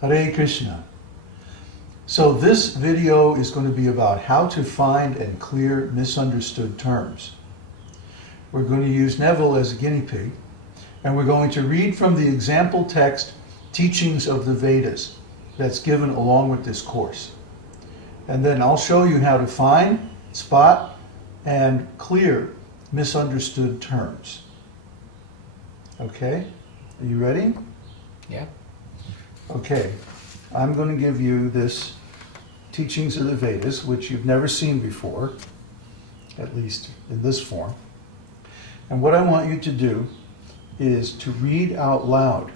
Hare Krishna. So this video is going to be about how to find and clear misunderstood terms. We're going to use Neville as a guinea pig, and we're going to read from the example text, Teachings of the Vedas, that's given along with this course. And then I'll show you how to find, spot, and clear misunderstood terms. Okay? Are you ready? Yeah. Okay. I'm going to give you this Teachings of the Vedas, which you've never seen before, at least in this form. And what I want you to do is to read out loud.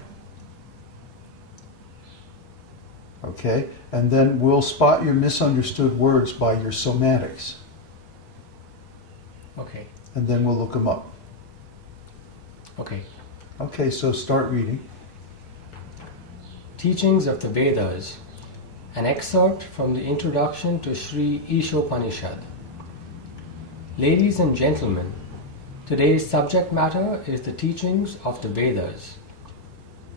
Okay? And then we'll spot your misunderstood words by your somatics. Okay. And then we'll look them up. Okay. Okay, so start reading. Teachings of the Vedas. An excerpt from the introduction to Sri Ishopanishad. Ladies and gentlemen, today's subject matter is the teachings of the Vedas.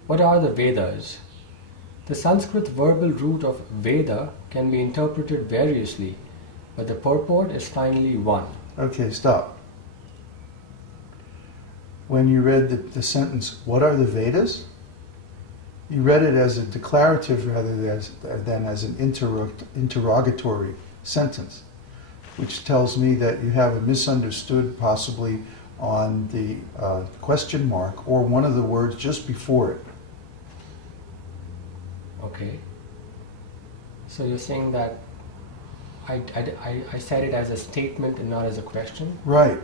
What are the Vedas? The Sanskrit verbal root of Veda can be interpreted variously, but the purport is finally one. Okay, stop. When you read the sentence, what are the Vedas? You read it as a declarative rather than as an interrogatory sentence, which tells me that you have a misunderstood possibly on the question mark or one of the words just before it. Okay. So you're saying that I said it as a statement and not as a question? Right.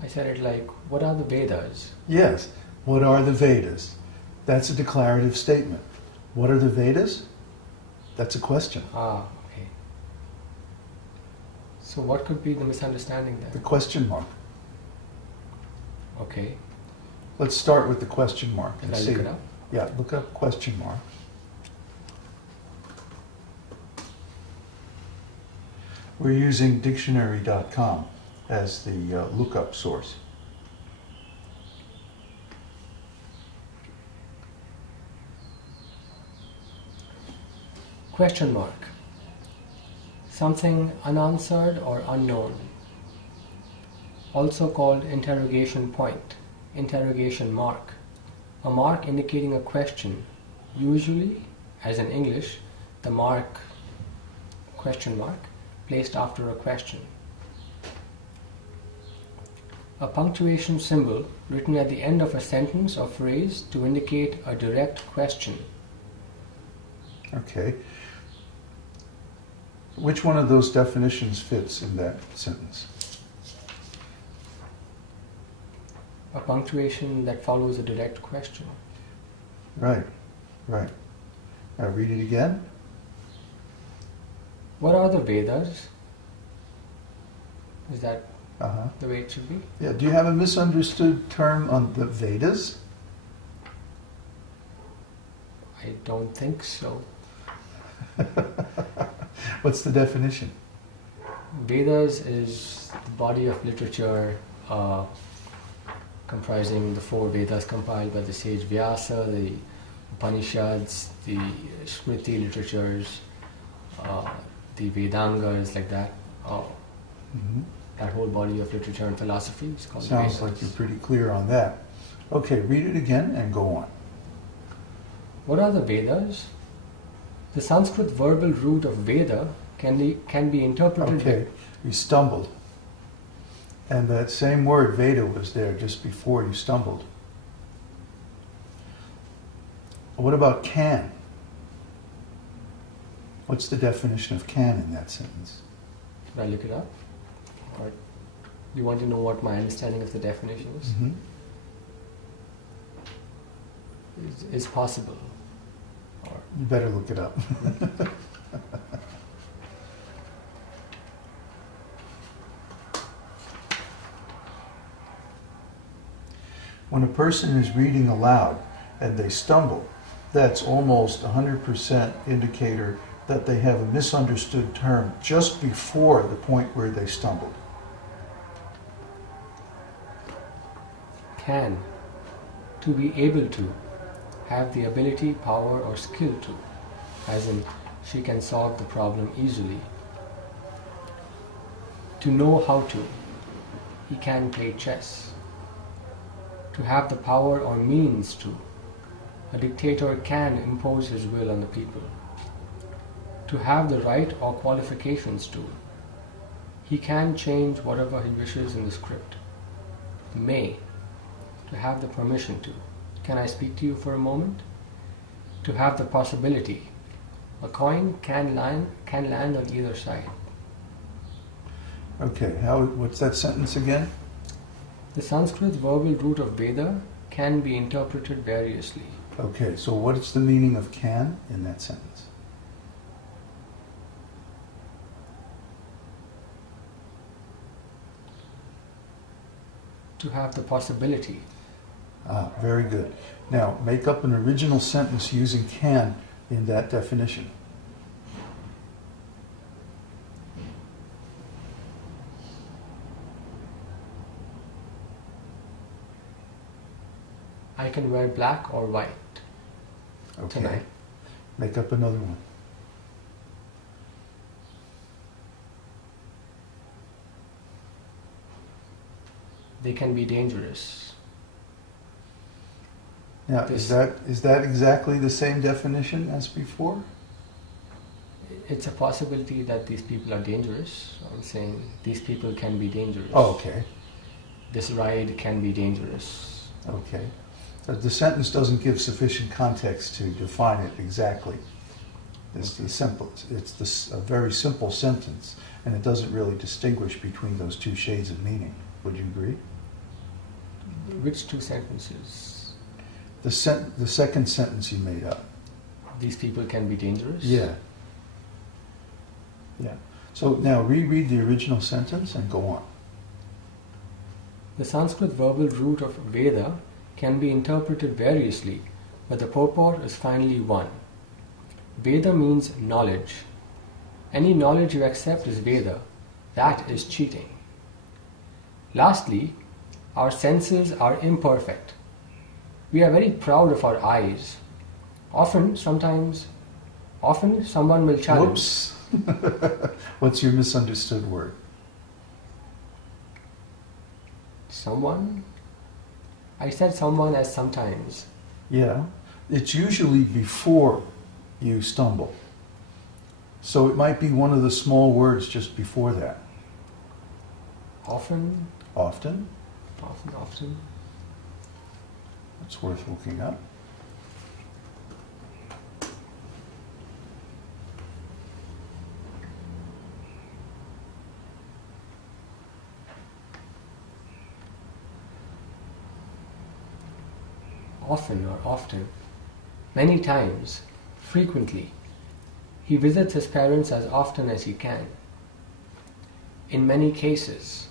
I said it like, what are the Vedas? Yes. What are the Vedas? That's a declarative statement. What are the Vedas? That's a question. Ah, okay. So what could be the misunderstanding The there? question mark. Okay. Let's start with the question mark and Should I see. look it up? Yeah, look up question mark. We're using dictionary.com as the lookup source. Question mark. Something unanswered or unknown. Also called interrogation point, interrogation mark. A mark indicating a question. Usually, as in English, the mark, question mark, placed after a question. A punctuation symbol written at the end of a sentence or phrase to indicate a direct question. Okay. Which one of those definitions fits in that sentence? A punctuation that follows a direct question. Right, right. Now read it again. What are the Vedas? Is that Uh-huh. the way it should be? Yeah, do you have a misunderstood term on the Vedas? I don't think so. What's the definition? Vedas is the body of literature comprising the 4 Vedas compiled by the sage Vyasa, the Upanishads, the Smriti literatures, the Vedangas, like that. Mm-hmm. That whole body of literature and philosophy is called Sounds Vedas. like you're pretty clear on that. Okay, read it again and go on. What are the Vedas? The Sanskrit verbal root of Veda can be interpreted. Okay, you stumbled. And that same word, Veda, was there just before you stumbled. What about can? What's the definition of can in that sentence? Should I look it up? Or you want to know what my understanding of the definition is? Mm-hmm. Is possible. Or You better look it up. When a person is reading aloud and they stumble, that's almost 100% indicator that they have a misunderstood term just before the point where they stumbled. Can. to be able to, have the ability, power or skill to, as in she can solve the problem easily. To know how to, he can play chess. To have the power or means to, a dictator can impose his will on the people. To have the right or qualifications to, he can change whatever he wishes in the script. May, to have the permission to. Can I speak to you for a moment? To have the possibility. A coin can land on either side. Okay, what's that sentence again? The Sanskrit verbal root of Veda can be interpreted variously. Okay, so what is the meaning of can in that sentence? To have the possibility. Ah, very good. Now, make up an original sentence using can in that definition. I can wear black or white tonight. Make up another one. They can be dangerous. Now, is that exactly the same definition as before? It's a possibility that these people are dangerous. I'm saying these people can be dangerous. Oh, okay. This ride can be dangerous. Okay. But the sentence doesn't give sufficient context to define it exactly. It's a very simple sentence, and it doesn't really distinguish between those two shades of meaning. Would you agree? Which two sentences? The second sentence you made up. These people can be dangerous? Yeah. Yeah. So now reread the original sentence and go on. The Sanskrit verbal root of Veda can be interpreted variously, but the purport is finally one. Veda means knowledge. Any knowledge you accept is Veda. That is cheating. Lastly, our senses are imperfect. We are very proud of our eyes. Often someone will challenge. Whoops. What's your misunderstood word? Someone? I said someone as sometimes. Yeah. It's usually before you stumble. So it might be one of the small words just before that. Often? Often. Often. It's worth looking up. Often or often, many times, frequently. He visits his parents as often as he can. In many cases.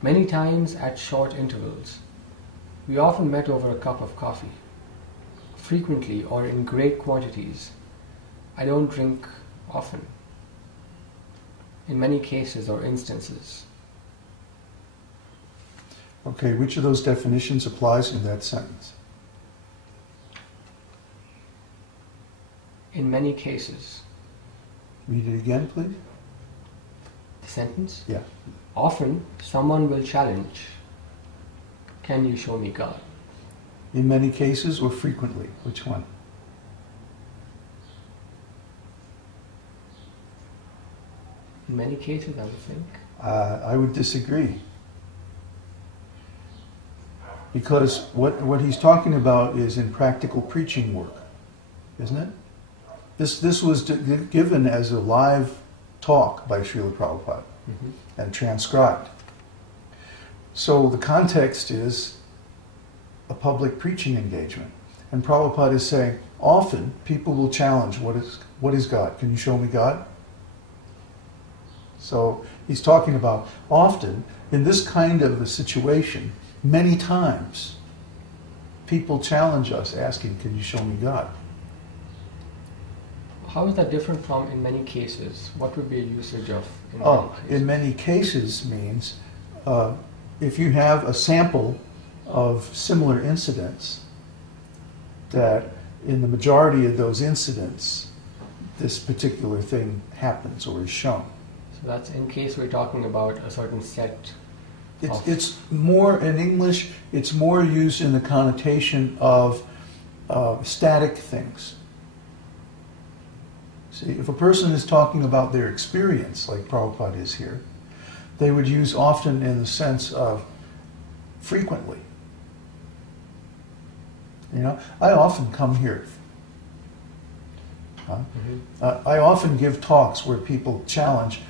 Many times at short intervals. We often met over a cup of coffee. Frequently or in great quantities. I don't drink often. In many cases or instances. Okay, which of those definitions applies in that sentence? In many cases. Read it again, please. The sentence? Yeah. Often someone will challenge. Can you show me God? In many cases or frequently? Which one? In many cases, I would think. I would disagree. Because what he's talking about is in practical preaching work, isn't it? This was given as a live talk by Srila Prabhupada and transcribed. So the context is a public preaching engagement. And Prabhupada is saying, often people will challenge, what is God? Can you show me God? So he's talking about often, in this kind of a situation, many times, people challenge us asking, can you show me God? How is that different from in many cases? What would be a usage of in many Oh, cases? in many cases means if you have a sample of similar incidents, that in the majority of those incidents, this particular thing happens or is shown. So that's in case we're talking about a certain set. It's more, in English, it's more used in the connotation of static things. See, if a person is talking about their experience, like Prabhupada is here, they would use often in the sense of frequently. You know, I often come here. I often give talks where people challenge